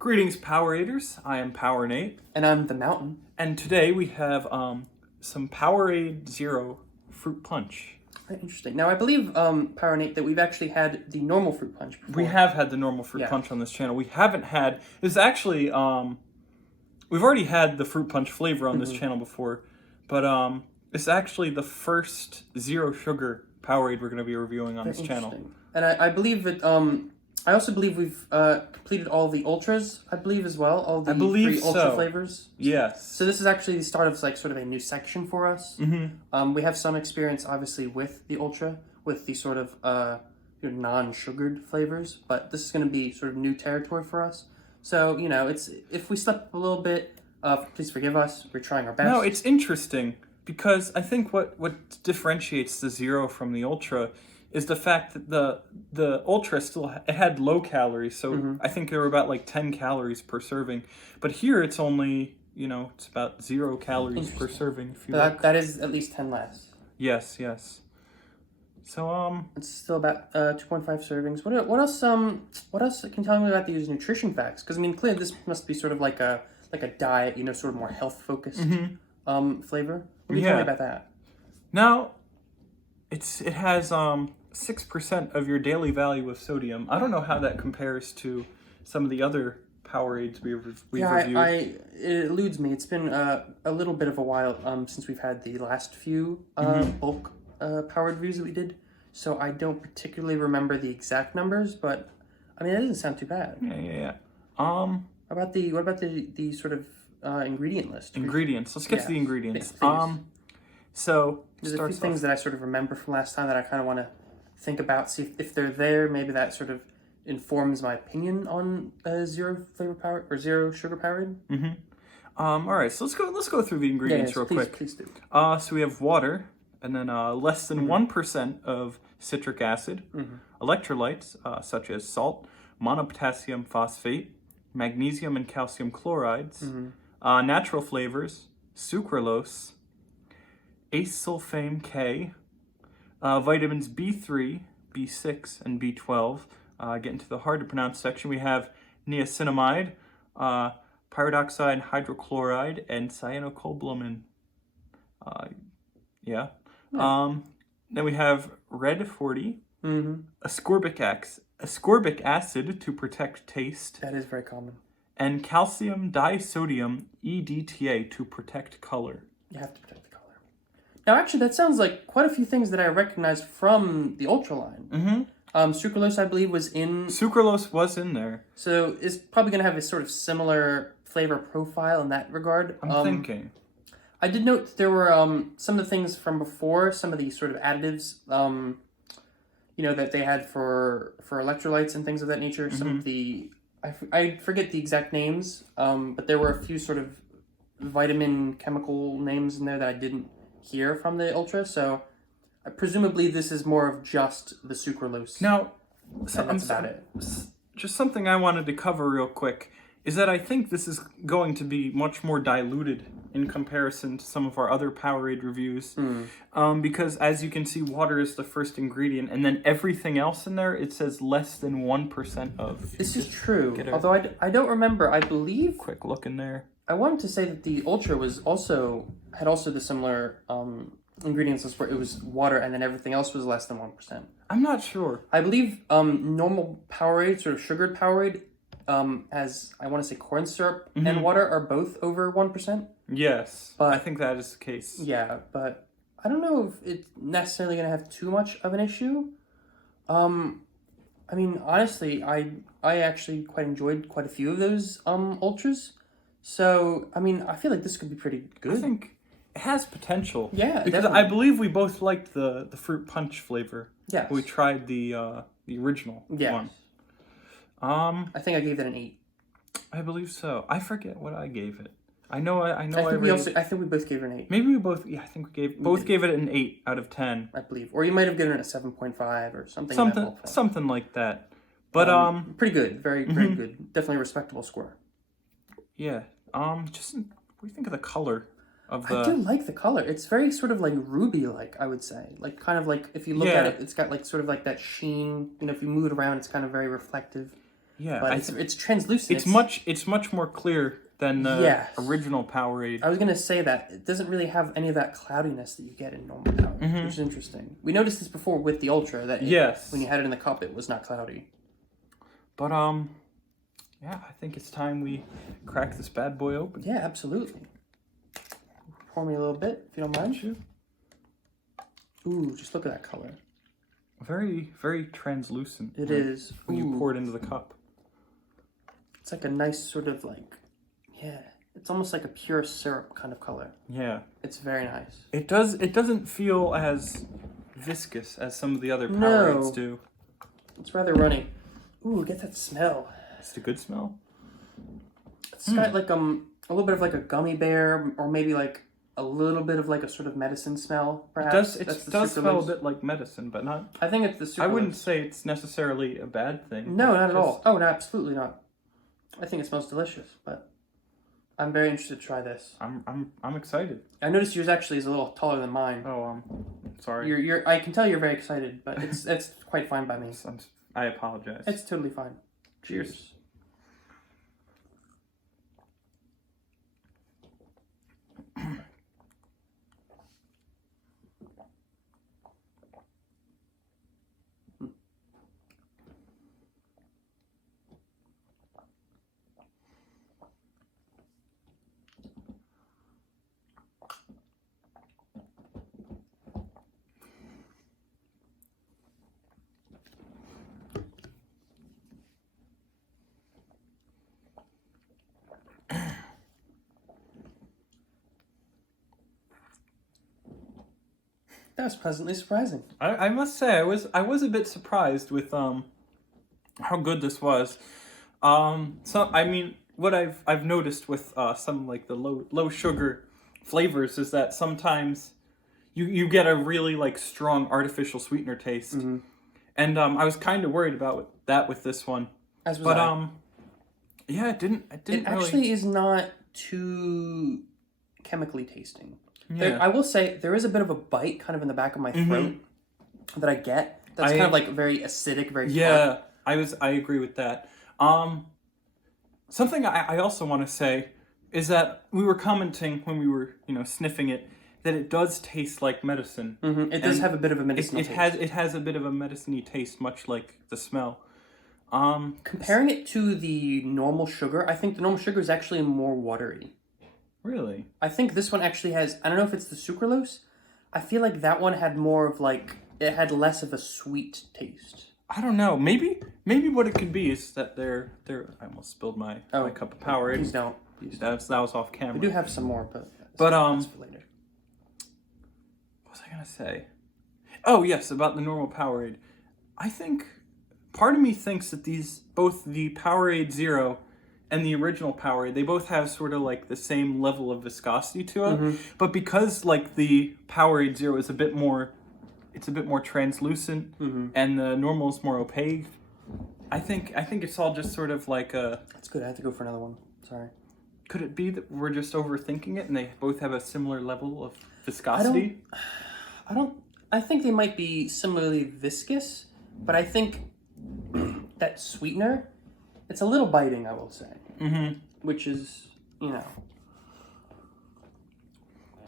Greetings, Poweraders. I am Power8, And I'm the Mountain. and today we have some Powerade Zero Fruit Punch. Very interesting. Now, I believe, Powerade, that we've actually had the normal fruit punch before. We have had the normal fruit punch on this channel. We haven't had. It's actually we've already had the fruit punch flavor on this channel before, but it's actually the first zero sugar Powerade we're going to be reviewing on this channel. And I believe that I also believe we've completed all the ultras. I believe as well, all the three ultra flavors. Yes. So this is actually the start of like sort of a new section for us. Mm-hmm. We have some experience, obviously, with the ultra, with the sort of non-sugared flavors, but this is going to be sort of new territory for us. So it's if we slip a little bit, please forgive us. We're trying our best. No, it's interesting because I think what differentiates the zero from the ultra is the fact that the ultra it had low calories, so I think there were about like 10 calories per serving. But here it's only, it's about 0 calories per serving. If you that is at least 10 less. Yes. So it's still about 2.5 servings. What else can you tell me about these nutrition facts? Because I mean, clearly this must be sort of like a diet, sort of more health focused flavor. What do you tell me about that? Now, it has 6% of your daily value of sodium. I don't know how that compares to some of the other Powerades we've reviewed. It eludes me. It's been a little bit of a while since we've had the last few bulk Powerade reviews that we did, so I don't particularly remember the exact numbers, but I mean, that doesn't sound too bad. Yeah. What about the sort of ingredient list? Ingredients. Let's get to the ingredients. So there's a few things that I sort of remember from last time that I kind of want to think about, see if they're there. Maybe that sort of informs my opinion on zero flavor power or zero sugar Powerade. All right, so let's go through the ingredients real quick. Please do. So we have water, and then less than 1% of citric acid, electrolytes such as salt, monopotassium phosphate, magnesium and calcium chlorides, natural flavors, sucralose, acesulfame K, vitamins B3, B6, and B12. Getting to the hard to pronounce section, we have niacinamide, pyridoxine hydrochloride, and cyanocobalamin. Then we have red 40, ascorbic acid to protect taste. That is very common. And calcium disodium EDTA to protect color. You have to protect the color. Now, actually, that sounds like quite a few things that I recognized from the ultra line. Sucralose, I believe, was in. Sucralose was in there. So it's probably going to have a sort of similar flavor profile in that regard. I'm thinking. I did note that there were some of the things from before, some of the sort of additives, that they had for electrolytes and things of that nature. Some of the, I forget the exact names, but there were a few sort of vitamin chemical names in there that I didn't hear from the ultra. So presumably this is more of just the sucralose. Now, that's about it. Just something I wanted to cover real quick is that I think this is going to be much more diluted in comparison to some of our other Powerade reviews. Because as you can see, water is the first ingredient, and then everything else in there, it says less than 1% of. This is true. Although I don't remember, I believe... Quick look in there. I wanted to say that the Ultra had also the similar ingredients list where it was water and then everything else was less than 1%. I'm not sure. I believe normal Powerade, sort of sugared Powerade, as I want to say corn syrup and water are both over 1%. Yes, but I think that is the case. Yeah, but I don't know if it's necessarily going to have too much of an issue. I mean, honestly, I actually quite enjoyed quite a few of those ultras. So, I mean, I feel like this could be pretty good. I think it has potential. Yeah, because definitely. I believe we both liked the fruit punch flavor. Yeah, we tried the original one. I think I gave it an 8. I believe so. I forget what I gave it. I think we both gave it an 8. Maybe we both. Yeah, I think we gave it an 8 out of 10. I believe, or you might have given it a 7.5 or something. Something like that. But pretty good. Very good. Definitely a respectable score. Yeah. Just what do you think of the color of the? I do like the color. It's very sort of like ruby-like, I would say. Like kind of like if you look at it, it's got like sort of like that sheen. If you move it around, it's kind of very reflective. Yeah, but it's translucent. It's much more clear than the original Powerade. I was gonna say that it doesn't really have any of that cloudiness that you get in normal Powerade, which is interesting. We noticed this before with the Ultra that when you had it in the cup, it was not cloudy. But yeah, I think it's time we crack this bad boy open. Yeah, absolutely. Pour me a little bit, if you don't mind. Ooh, just look at that color. Very, very translucent. It is. When you pour it into the cup. It's like a nice sort of like, it's almost like a pure syrup kind of color. Yeah. It's very nice. It doesn't feel as viscous as some of the other Powerades do. It's rather runny. Ooh, get that smell. It's a good smell. It's got like a little bit of like a gummy bear, or maybe like a little bit of like a sort of medicine smell, perhaps. It does smell a bit like medicine, but not... I think it's the sucralose. I wouldn't say it's necessarily a bad thing. No, not at all. Oh, no, absolutely not. I think it smells delicious, but I'm very interested to try this. I'm excited. I noticed yours actually is a little taller than mine. Oh, sorry. You're I can tell you're very excited, but it's quite fine by me. I apologize. It's totally fine. Cheers. That was pleasantly surprising. I must say I was a bit surprised with how good this was. So I mean, what I've noticed with some like the low sugar flavors is that sometimes you get a really like strong artificial sweetener taste, and I was kind of worried about that with this one. As was I. Yeah, it didn't. It actually is not too chemically tasting. Yeah. I will say there is a bit of a bite kind of in the back of my throat that I get. That's kind of like very acidic, very hard. I agree with that. Something I also want to say is that we were commenting when we were sniffing it that it does taste like medicine. It does have a bit of a medicinal taste. It has a bit of a medicine-y taste, much like the smell. Comparing it to the normal sugar, I think the normal sugar is actually more watery. Really? I think this one actually has, I don't know if it's the sucralose. I feel like that one had more of like, it had less of a sweet taste. I don't know. Maybe what it could be is that they're I almost spilled my cup of Powerade. Please don't. That was off camera. We do have some more, but that's for later. What was I gonna say? Oh yes, about the normal Powerade. I think part of me thinks that both the Powerade Zero and the original Powerade, they both have sort of like the same level of viscosity to it. But because like the Powerade Zero is a bit more translucent and the normal is more opaque, I think it's all just sort of like a... That's good. I have to go for another one. Sorry. Could it be that we're just overthinking it and they both have a similar level of viscosity? I think they might be similarly viscous, but I think that sweetener, it's a little biting, I will say. Which is,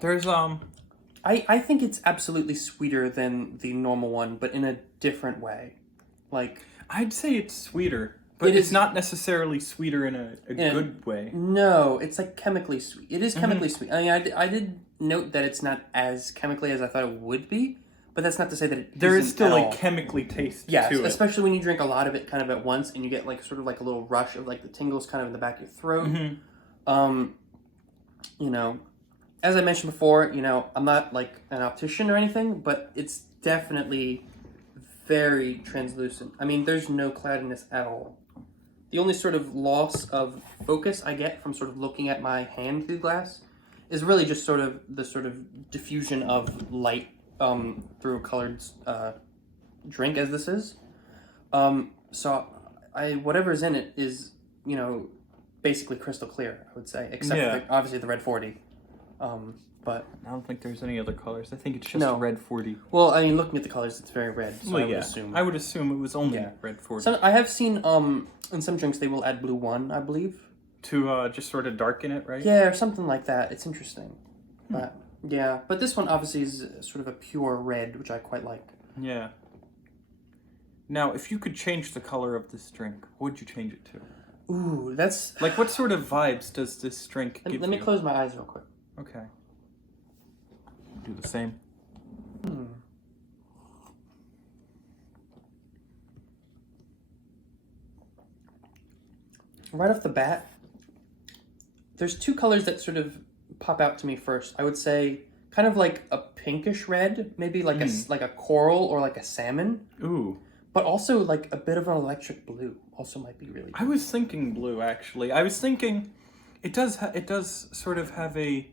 There's, I think it's absolutely sweeter than the normal one, but in a different way. Like... I'd say it's sweeter, but it's not necessarily sweeter in a good way. No, it's like chemically sweet. It is chemically sweet. I mean, I did note that it's not as chemically as I thought it would be, but that's not to say that it there is still like all. Chemically taste to it. Especially when you drink a lot of it kind of at once and you get like sort of like a little rush of like the tingles kind of in the back of your throat. As I mentioned before, I'm not like an optician or anything, but it's definitely very translucent. I mean, there's no cloudiness at all. The only sort of loss of focus I get from sort of looking at my hand through the glass is really just sort of the sort of diffusion of light through a colored drink, as this is. So whatever's in it is, basically crystal clear, I would say, except for obviously the red 40. But I don't think there's any other colors. I think it's just No. red 40. well, I mean, looking at the colors, it's very red. So Well, I would yeah. assume. I would assume it was only Yeah. red 40. I have seen in some drinks they will add blue 1, I believe. To just sort of darken it, right? Yeah, or something like that. It's interesting. But yeah, but this one obviously is sort of a pure red, which I quite like. Yeah. Now, if you could change the color of this drink, what would you change it to? Ooh, that's Like, what sort of vibes does this drink give let me you? close my eyes real quick. Okay. Do the same. Right off the bat, there's two colors that sort of pop out to me first. I would say kind of like a pinkish red, maybe like a coral or like a salmon, Ooh. but also like a bit of an electric blue. Also might be really I was thinking blue, actually. I was thinking it does sort of have a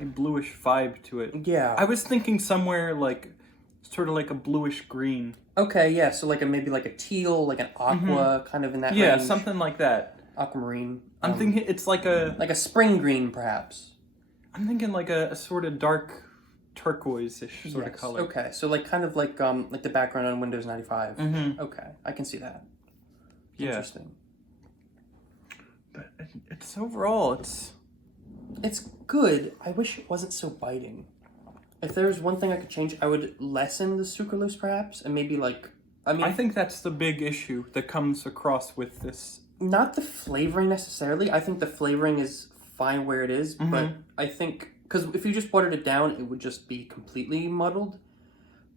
bluish vibe to it. Yeah. I was thinking somewhere like sort of like a bluish green. Okay, yeah, so like maybe like a teal, like an aqua kind of in that Yeah, range. something like that. Aquamarine. I'm thinking it's like a spring green perhaps. I'm thinking like a sort of dark turquoise-ish sort of Yes, color. Okay, so like kind of like the background on Windows 95. Mm-hmm. Okay, I can see that. Yeah. Interesting. But it's overall It's good. I wish it wasn't so biting. If there was one thing I could change, I would lessen the sucralose perhaps, and maybe like I think that's the big issue that comes across with this. not the flavoring necessarily. I think the flavoring is fine where it is, but I think because if you just watered it down, it would just be completely muddled,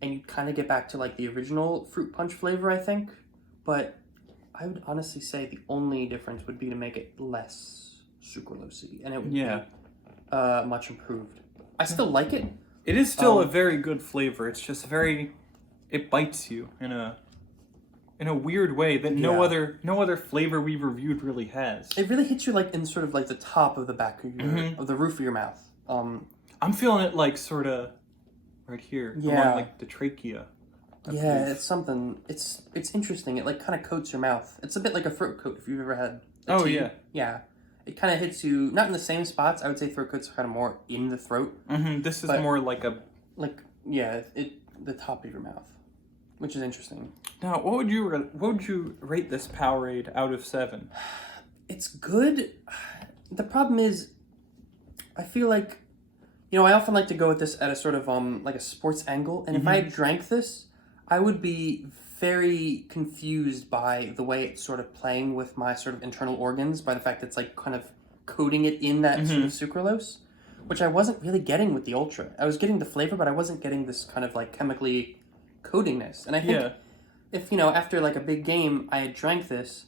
and you'd kind of get back to like the original fruit punch flavor, I think. But I would honestly say the only difference would be to make it less sucralosey, and it would be much improved. I still like it. It is still a very good flavor. It's just it bites you in a weird way that no other flavor we've reviewed really has. It really hits you like in sort of like the top of the back of your of the roof of your mouth. I'm feeling it like sort of right here, along like the trachea. Yeah, it's something. It's interesting. It like kind of coats your mouth. It's a bit like a throat coat if you've ever had. Tea. Yeah. It kind of hits you not in the same spots. I would say throat coats are kind of more in the throat. Mm-hmm. This is more like the top of your mouth, which is interesting. Now, what would you rate this Powerade out of 7? It's good. The problem is, I feel like, I often like to go with this at a sort of like a sports angle, and if I drank this, I would be very confused by the way it's sort of playing with my sort of internal organs, by the fact that it's like kind of coating it in that sort of sucralose, which I wasn't really getting with the Ultra. I was getting the flavor, but I wasn't getting this kind of like chemically coatingness. And I think if, after like a big game I had drank this,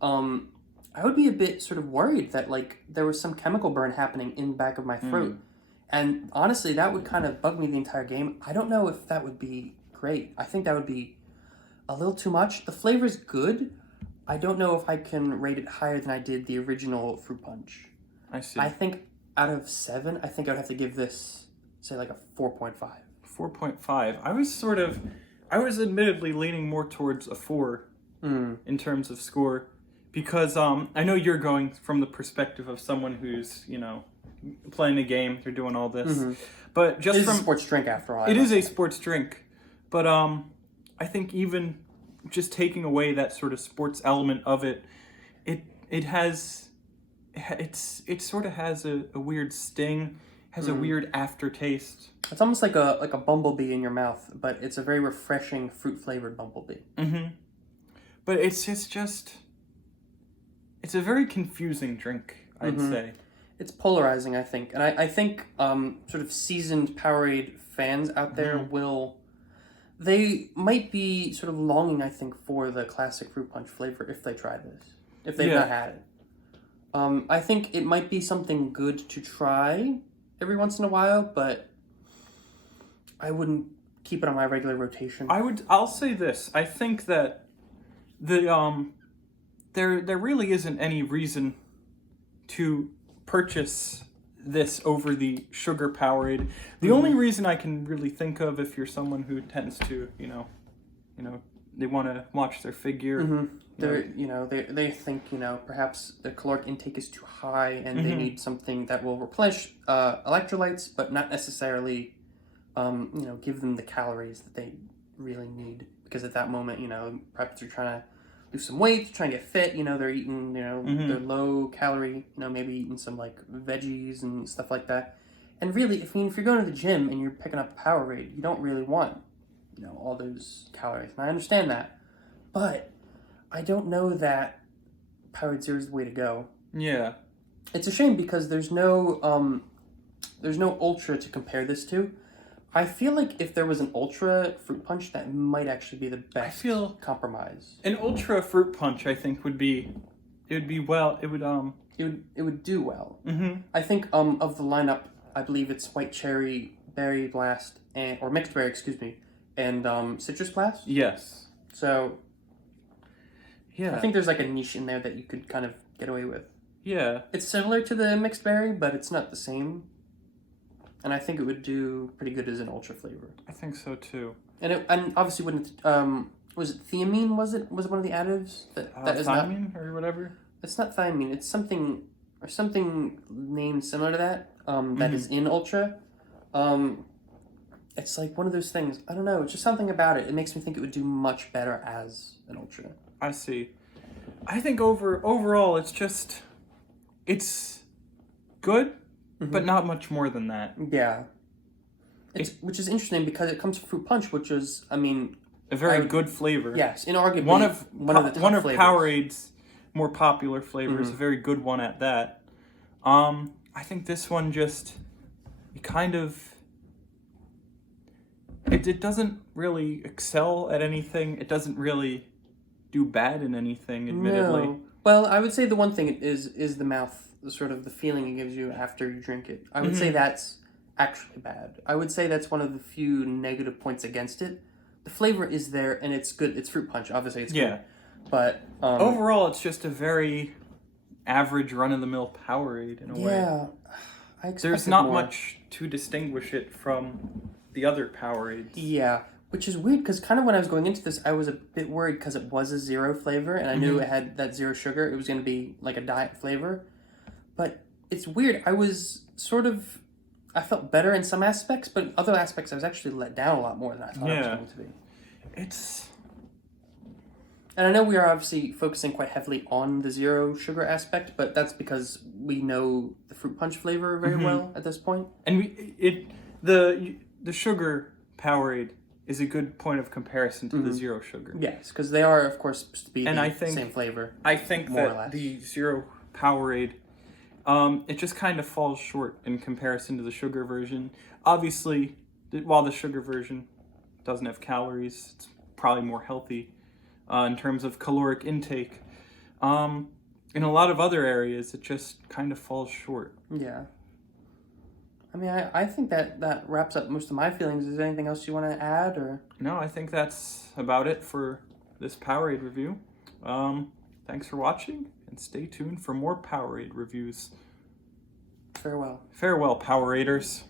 I would be a bit sort of worried that like there was some chemical burn happening in the back of my throat. And honestly, that would kind of bug me the entire game. I don't know if that would be great. I think that would be a little too much. The flavor's good. I don't know if I can rate it higher than I did the original fruit punch. I see. I think out of 7, I think I would have to give this, say, like a 4.5. 4.5. I was admittedly leaning more towards a 4 in terms of score, because I know you're going from the perspective of someone who's, playing a game, they're doing all this. But just it is a sports drink after all. It is a sports drink. But I think even just taking away that sort of sports element of it, it sort of has a weird sting, has a weird aftertaste. It's almost like a bumblebee in your mouth, but it's a very refreshing fruit flavored bumblebee. But it's a very confusing drink, I'd say. It's polarizing, I think, and I think sort of seasoned Powerade fans out there they might be sort of longing, I think, for the classic fruit punch flavor if they try this, if they've not had it. I think it might be something good to try every once in a while, but I wouldn't keep it on my regular rotation. I'll say this. I think that there really isn't any reason to purchase this over the sugar Powerade. The only reason I can really think of, if you're someone who tends to, they want to watch their figure. They think perhaps their caloric intake is too high and they need something that will replenish electrolytes, but not necessarily give them the calories that they really need, because at that moment perhaps they're trying to lose some weight, trying to get fit. They're eating they're low calorie, maybe eating some like veggies and stuff like that. And really, if you're going to the gym and you're picking up a Powerade, you don't really want all those calories. And I understand that, but I don't know that Powerade Zero is the way to go. Yeah, it's a shame because there's no Ultra to compare this to. I feel like if there was an Ultra Fruit Punch, that might actually be the best compromise. An Ultra Fruit Punch, I think, would do well. It would do well. I think of the lineup, I believe it's White Cherry, Berry Blast, or Mixed Berry, excuse me, and Citrus Blast. Yes. So, yeah, I think there's like a niche in there that you could kind of get away with. Yeah. It's similar to the Mixed Berry, but it's not the same. And I think it would do pretty good as an Ultra flavor. I think so too. And obviously wouldn't was it thiamine? Was it one of the additives that is thiamine or whatever? It's not thiamine. It's something named similar to that. That is in Ultra. It's like one of those things. I don't know. It's just something about it. It makes me think it would do much better as an Ultra. I see. I think overall it's good, but not much more than that. Yeah. Which is interesting because it comes from Fruit Punch, which is, I mean, a very good flavor. Yes, inarguably one of the top flavors. Powerade's more popular flavors, a very good one at that. I think this one it doesn't really excel at anything. It doesn't really do bad in anything, admittedly. No. Well, I would say the one thing is the mouth, sort of the feeling it gives you after you drink it. I would say that's actually bad. I would say that's one of the few negative points against it. The flavor is there, and it's good. It's Fruit Punch, obviously. It's good. But overall, it's just a very average, run-of-the-mill Powerade in a way. Yeah, there's not much to distinguish it from the other Powerades. Yeah, which is weird because kind of when I was going into this, I was a bit worried because it was a zero flavor, and I knew it had that zero sugar. It was going to be like a diet flavor, but it's weird. I felt better in some aspects, but in other aspects, I was actually let down a lot more than I thought I was going to be. And I know we are obviously focusing quite heavily on the zero sugar aspect, but that's because we know the Fruit Punch flavor very well at this point. And the sugar Powerade is a good point of comparison to the zero sugar. Yes, because they are, of course, supposed to be same flavor. I think that the zero Powerade, it just kind of falls short in comparison to the sugar version. Obviously, while the sugar version doesn't have calories, it's probably more healthy in terms of caloric intake. In a lot of other areas, it just kind of falls short. Yeah. I mean, I think that wraps up most of my feelings. Is there anything else you want to add? Or no, I think that's about it for this Powerade review. Thanks for watching, and stay tuned for more Powerade reviews. Farewell. Farewell, Poweraders.